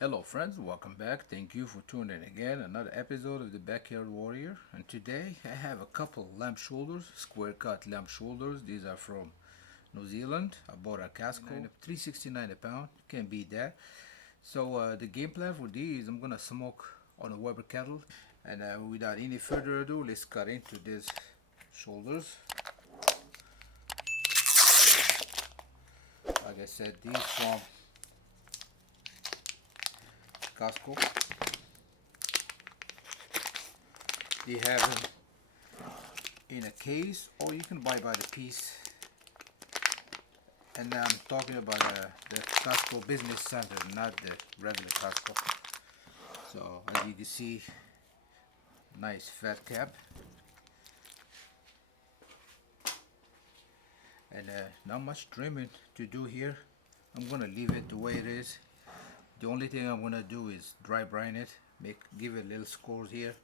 Hello friends, welcome back. Thank you for tuning in again. Another episode of the Backyard Warrior. And today I have a couple lamb shoulders, square cut lamb shoulders. These are from New Zealand. I bought a Casco, $3.69 a pound. Can't beat that. So the game plan for these, I'm gonna smoke on a Weber kettle. And without any further ado, let's cut into these shoulders. Like I said, these from Costco. They have them in a case, or you can buy by the piece. And I'm talking about the Costco Business Center, not the regular Costco. So as you can see, nice fat cap, and not much trimming to do here. I'm gonna leave it the way it is. The only thing I'm gonna do is dry brine it, give it little scores here.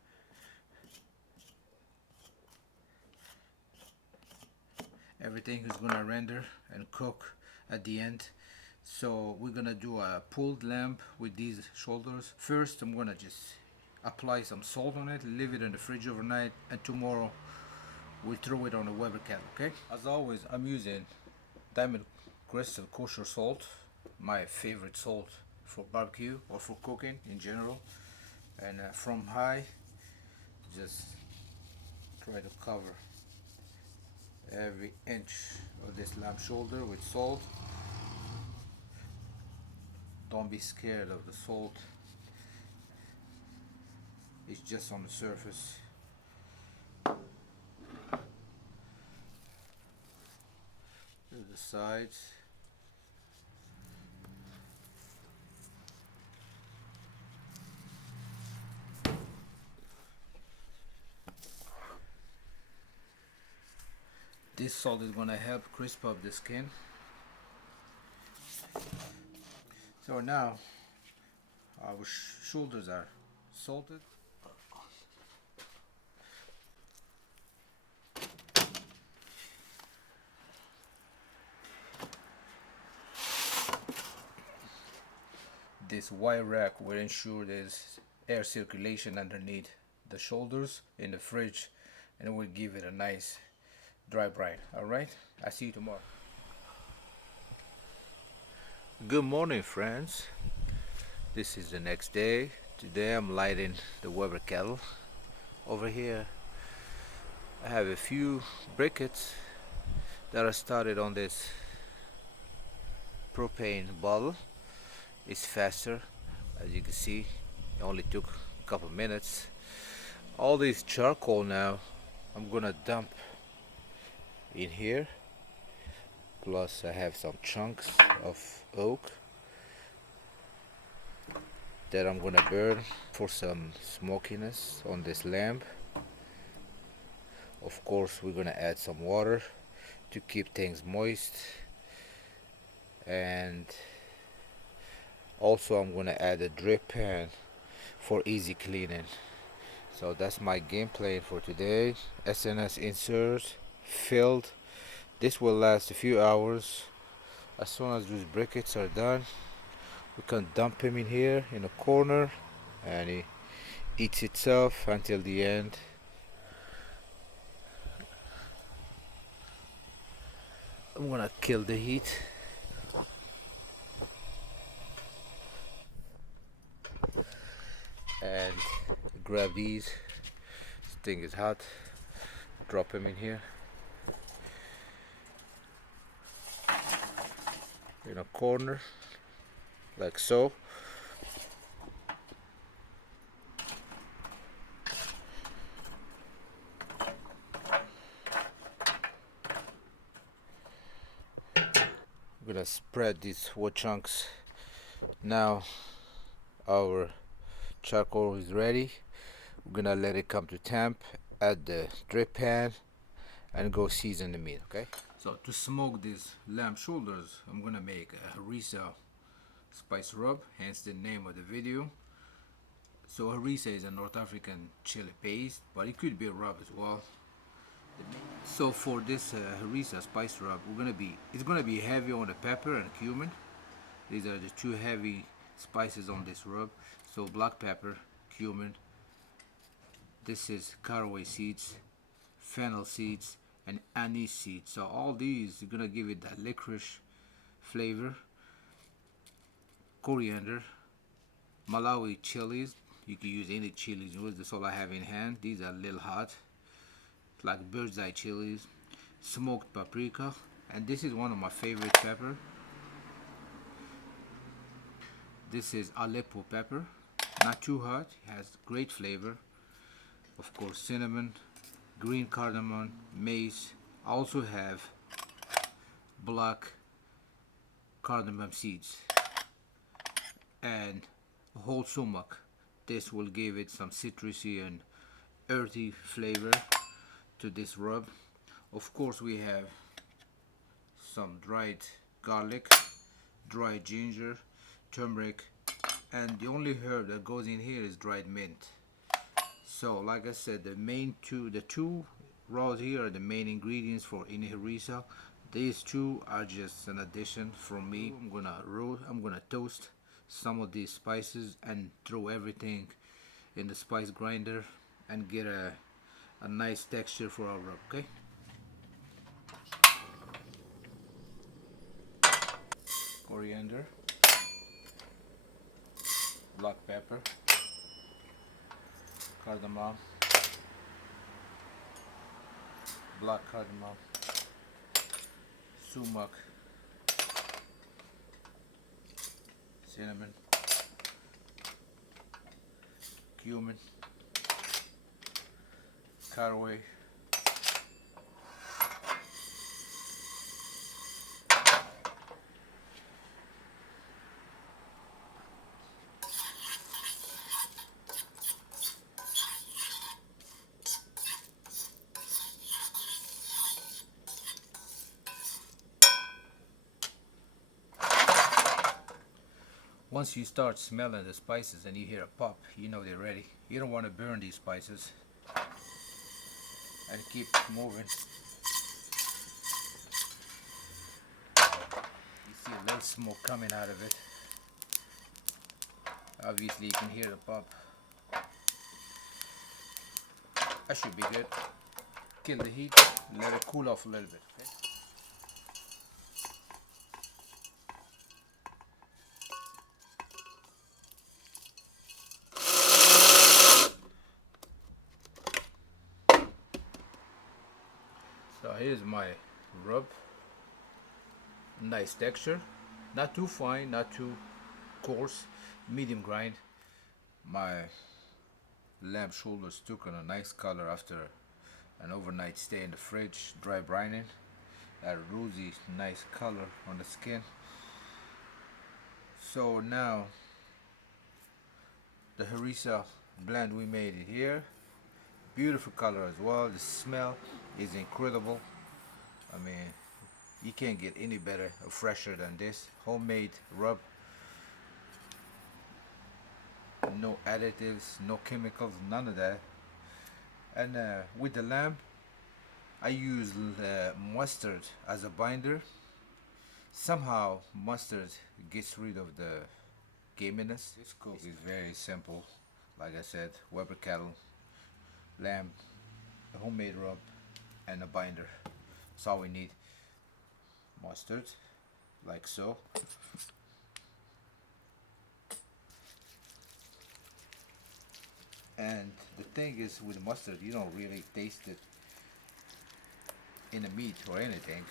Everything is gonna render and cook at the end. So we're gonna do a pulled lamb with these shoulders. First I'm gonna just apply some salt on it, leave it in the fridge overnight, and tomorrow we throw it on a Weber kettle. Okay, as always I'm using Diamond Crystal kosher salt, my favorite salt for barbecue or for cooking in general. And from high, just try to cover every inch of this lamb shoulder with salt. Don't be scared of the salt, it's just on the surface. To the sides. This salt is going to help crisp up the skin. So now our shoulders are salted. This wire rack will ensure there's air circulation underneath the shoulders in the fridge, and it will give it a nice dry brine. Alright, I'll see you tomorrow. Good morning friends. This is the next day. Today I'm lighting the Weber kettle. Over here I have a few briquettes that are started on this propane bottle. It's faster, as you can see. It only took a couple minutes. All this charcoal now I'm gonna dump in here. Plus I have some chunks of oak that I'm gonna burn for some smokiness on this lamb. Of course we're gonna add some water to keep things moist, and also I'm gonna add a drip pan for easy cleaning. So that's my game plan for today. SNS insert filled. This will last a few hours. As soon as these briquettes are done, we can dump him in here in a corner, and he eats itself until the end. I'm gonna kill the heat. And grab these. This thing is hot. Drop him in here in a corner, like so. I'm gonna spread these wood chunks. Now our charcoal is ready. We're gonna let it come to temp, add the drip pan, and go season the meat. Okay, so to smoke these lamb shoulders I'm gonna make a harissa spice rub, hence the name of the video. So harissa is a North African chili paste, but it could be a rub as well. So for this harissa spice rub, it's gonna be heavy on the pepper and cumin. These are the two heavy spices on this rub. So black pepper, cumin, this is caraway seeds, fennel seeds, and anise seeds. So all these are gonna give it that licorice flavor. Coriander, Malawi chilies. You can use any chilies. That's all I have in hand. These are a little hot, like bird's eye chilies. Smoked paprika, and this is one of my favorite pepper. This is Aleppo pepper, not too hot, has great flavor. Of course, cinnamon, green cardamom, mace. I also have black cardamom seeds and whole sumac. This will give it some citrusy and earthy flavor to this rub. Of course, we have some dried garlic, dried ginger, turmeric, and the only herb that goes in here is dried mint. So like I said, the two raws here are the main ingredients for any harissa. These two are just an addition from me. I'm gonna toast some of these spices and throw everything in the spice grinder and get a nice texture for our rub. Okay. Coriander, black pepper, cardamom, black cardamom, sumac, cinnamon, cumin, caraway, Once you start smelling the spices and you hear a pop, you know they're ready. You don't want to burn these spices. And keep moving. You see a little smoke coming out of it. Obviously you can hear the pop. That should be good. Kill the heat, let it cool off a little bit. Okay? So here's my rub. Nice texture, not too fine, not too coarse, medium grind. My lamb shoulders took on a nice color after an overnight stay in the fridge, dry brining. That rosy, nice color on the skin. So now the harissa blend we made it here. Beautiful color as well. The smell is incredible. I mean, you can't get any better or fresher than this. Homemade rub. No additives, no chemicals, none of that. And with the lamb, I use mustard as a binder. Somehow mustard gets rid of the gaminess. This cook is very simple. Like I said, Weber cattle, lamb, a homemade rub, and a binder. That's all we need. Mustard, like so. And the thing is, with mustard, you don't really taste it in the meat or anything.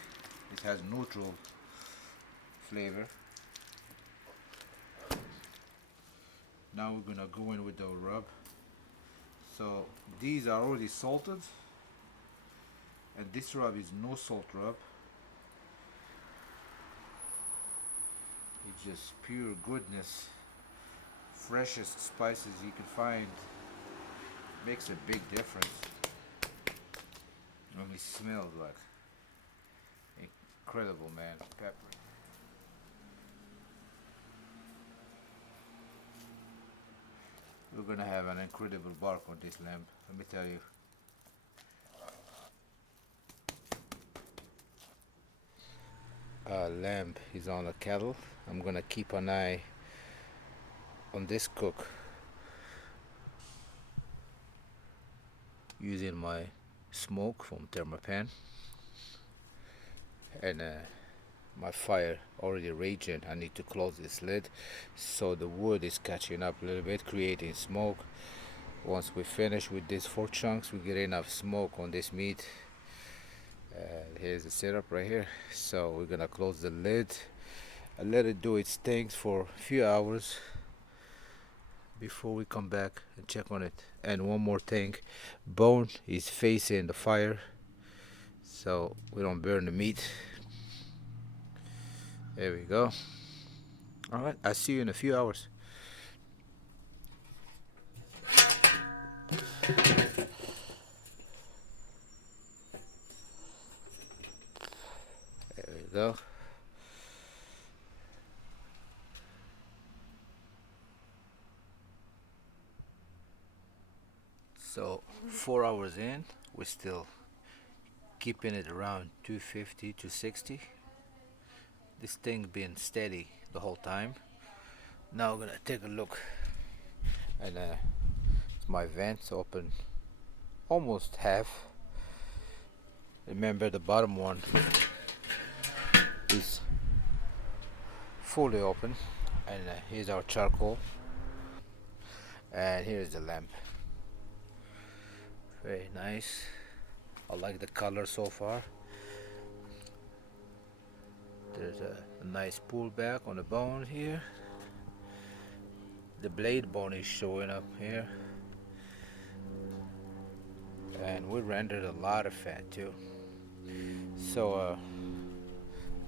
It has neutral flavor. Now we're gonna go in with the rub. So these are already salted, and this rub is no salt rub. It's just pure goodness, freshest spices you can find. Makes a big difference. Only smells like incredible, man. Pepper. We're gonna have an incredible bark on this lamb, let me tell you. Lamb is on a kettle. I'm gonna keep an eye on this cook using my smoke from thermopan, and my fire already raging. I need to close this lid so the wood is catching up a little bit, creating smoke. Once we finish with these 4 chunks, we get enough smoke on this meat. Here's the setup right here. So we're gonna close the lid and let it do its things for a few hours before we come back and check on it. And one more thing, bone is facing the fire so we don't burn the meat. There we go. Alright, I'll see you in a few hours. There we go. So 4 hours in, we're still keeping it around 250 to 60. This thing been steady the whole time. Now we're gonna take a look, and my vents open almost half. Remember, the bottom one is fully open, and here's our charcoal, and here's the lamp. Very nice. I like the color so far. There's a nice pullback on the bone here. The blade bone is showing up here, and we rendered a lot of fat too. So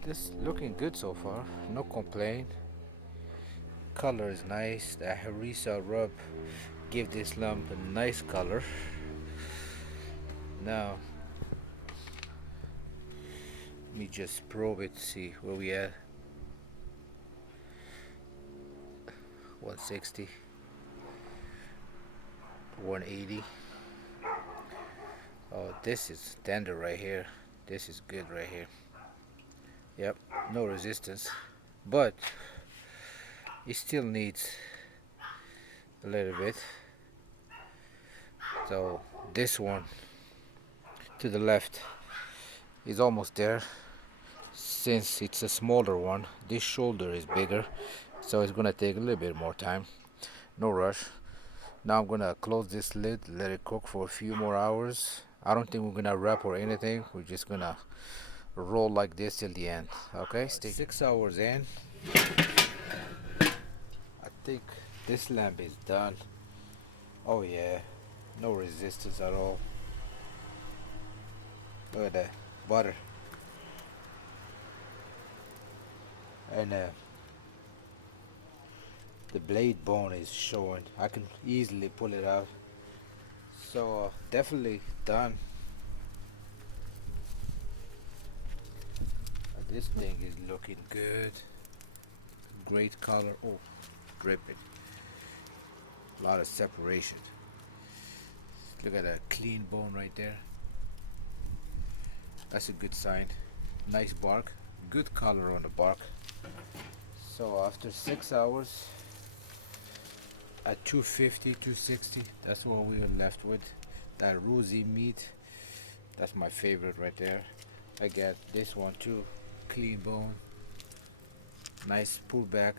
this looking good so far, no complaint. Color is nice. The Harissa rub give this lump a nice color. Now let me just probe it to see where we at. 160, 180. Oh, this is tender right here. This is good right here. Yep, no resistance, but it still needs a little bit. So this one to the left is almost there. Since it's a smaller one, this shoulder is bigger, so it's gonna take a little bit more time. No rush. Now I'm gonna close this lid, let it cook for a few more hours. I don't think we're gonna wrap or anything. We're just gonna roll like this till the end. Okay, stay. 6 hours in. I think this lamp is done. Oh yeah, no resistance at all. Look at that butter. And the blade bone is showing. I can easily pull it out. So definitely done. This thing is looking good. Great color. Oh, dripping. A lot of separation. Look at that clean bone right there. That's a good sign. Nice bark. Good color on the bark. So after 6 hours at 250, 260, that's what we are left with. That rosy meat, that's my favorite right there. I got this one too. Clean bone, nice pullback,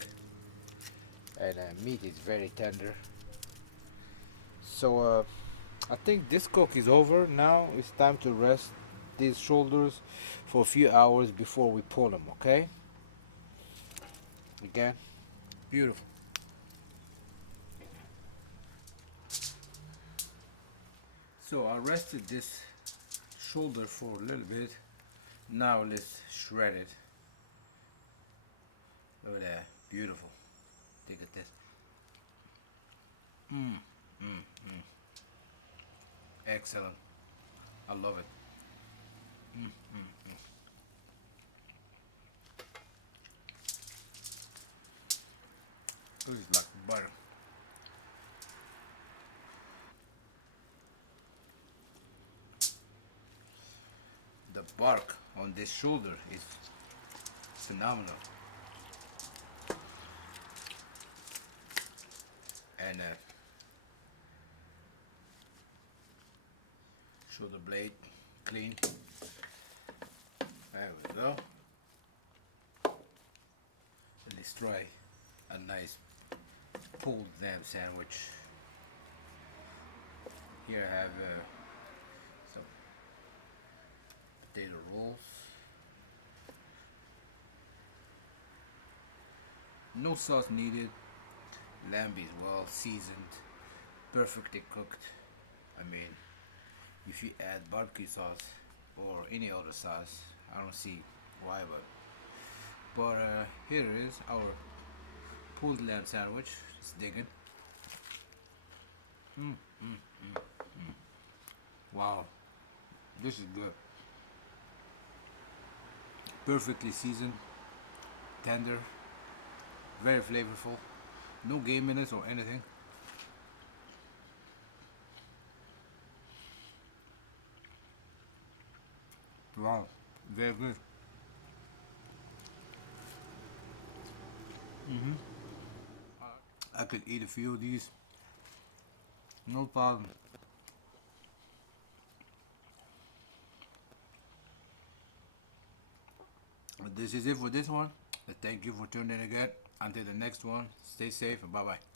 and meat is very tender. So I think this cook is over. Now it's time to rest these shoulders for a few hours before we pull them. Okay, again, beautiful. So I rested this shoulder for a little bit. Now let's shred it. Look at that, beautiful. Look at this. Excellent. I love it. This is like butter. The bark on this shoulder is phenomenal. and shoulder blade clean. There we go. Let's try a nice pulled lamb sandwich. Here I have some potato rolls. No sauce needed. Lamb is well seasoned, perfectly cooked. I mean, if you add barbecue sauce or any other sauce, I don't see why, but here is our pulled lamb sandwich. Let's dig in. Wow, this is good. Perfectly seasoned, tender, very flavorful. No gaminess or anything. Wow, very good. I could eat a few of these, no problem. This is it for this one. Thank you for tuning in again. Until the next one, stay safe and bye bye.